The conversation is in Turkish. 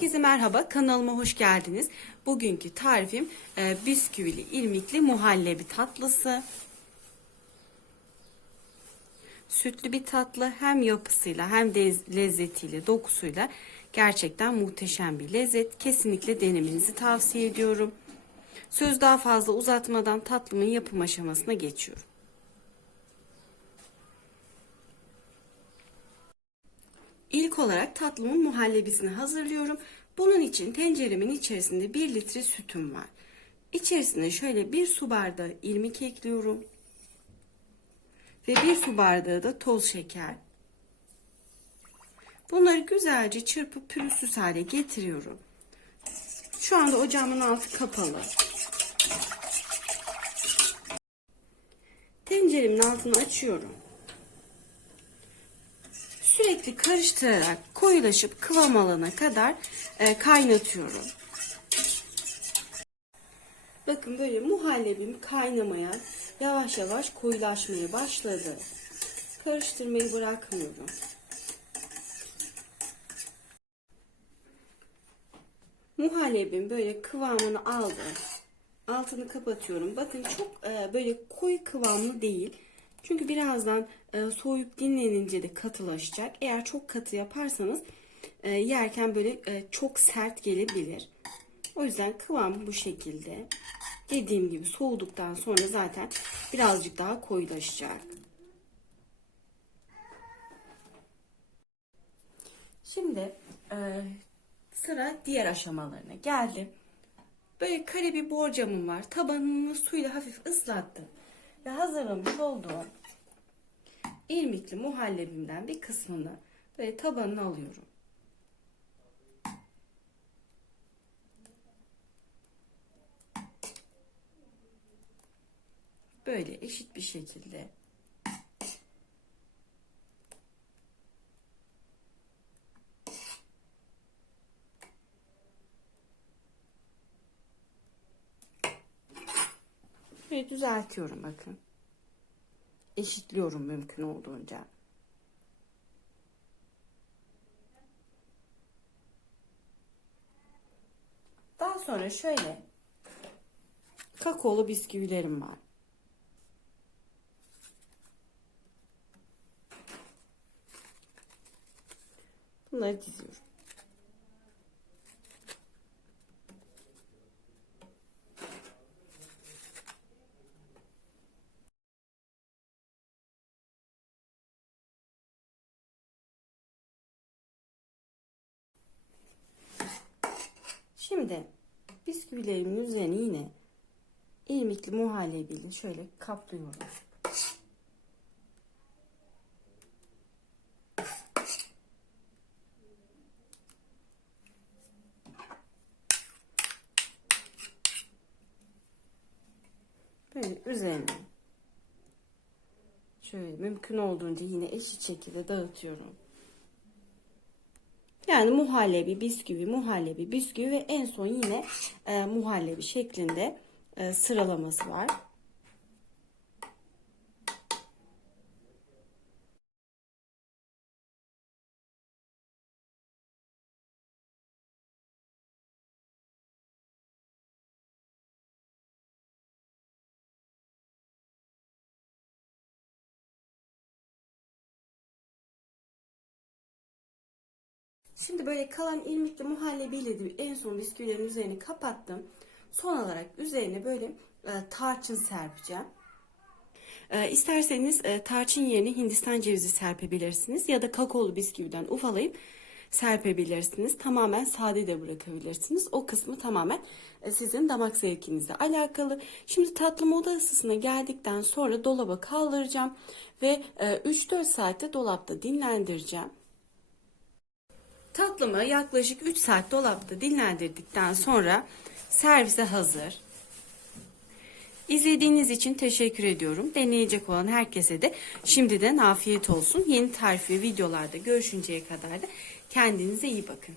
Herkese merhaba, kanalıma hoş geldiniz. Bugünkü tarifim e, bisküvili irmikli muhallebi tatlısı. Sütlü bir tatlı hem yapısıyla hem de lezzetiyle, dokusuyla gerçekten muhteşem bir lezzet. Kesinlikle denemenizi tavsiye ediyorum. Söz daha fazla uzatmadan tatlımın yapım aşamasına geçiyorum. Olarak tatlımın muhallebisini hazırlıyorum. Bunun için tenceremin içerisinde 1 litre sütüm var. İçerisine şöyle 1 su bardağı irmik ekliyorum. Ve 1 su bardağı da toz şeker. Bunları güzelce çırpıp pürüzsüz hale getiriyorum. Şu anda ocağımın altı kapalı. Tenceremin altını açıyorum. Sürekli karıştırarak koyulaşıp kıvam alana kadar e, kaynatıyorum. Bakın böyle muhallebim kaynamaya, yavaş yavaş koyulaşmaya başladı. Karıştırmayı bırakmıyorum. Muhallebim böyle kıvamını aldı. Altını kapatıyorum. Bakın çok e, böyle koyu kıvamlı değil. Çünkü birazdan e, soğuyup dinlenince de katılaşacak. Eğer çok katı yaparsanız e, yerken böyle e, çok sert gelebilir. O yüzden kıvam bu şekilde. Dediğim gibi soğuduktan sonra zaten birazcık daha koyulaşacak. Şimdi e, sıra diğer aşamalarına geldim. Böyle kare bir borcamım var. Tabanını suyla hafif ıslattım. Ve hazırlamış olduğum irmikli muhallebimden bir kısmını böyle tabanına alıyorum. Böyle eşit bir şekilde Böyle düzeltiyorum bakın. Eşitliyorum mümkün olduğunca. Daha sonra şöyle kakaolu bisküvilerim var. Bunları diziyorum. Şimdi bisküvilerimin üzerine yine irmikli muhallebiyle şöyle kaplıyorum. Böyle üzerine şöyle mümkün olduğunca yine eşit şekilde dağıtıyorum. Yani muhallebi, bisküvi, muhallebi, bisküvi ve en son yine e, muhallebi şeklinde e, sıralaması var. Şimdi böyle kalan irmikli muhallebiyle de en son bisküvilerin üzerini kapattım. Son olarak üzerine böyle e, tarçın serpeceğim. E, isterseniz e, tarçın yerine Hindistan cevizi serpebilirsiniz ya da kakaolu bisküviden ufalayıp serpebilirsiniz. Tamamen sade de bırakabilirsiniz. O kısmı tamamen e, sizin damak zevkinizle alakalı. Şimdi tatlı moda ısısına geldikten sonra dolaba kaldıracağım ve e, 3-4 saatte dolapta dinlendireceğim. Tatlımı yaklaşık 3 saat dolapta dinlendirdikten sonra servise hazır. İzlediğiniz için teşekkür ediyorum. Deneyecek olan herkese de şimdiden afiyet olsun. Yeni tarif videolarda görüşünceye kadar da kendinize iyi bakın.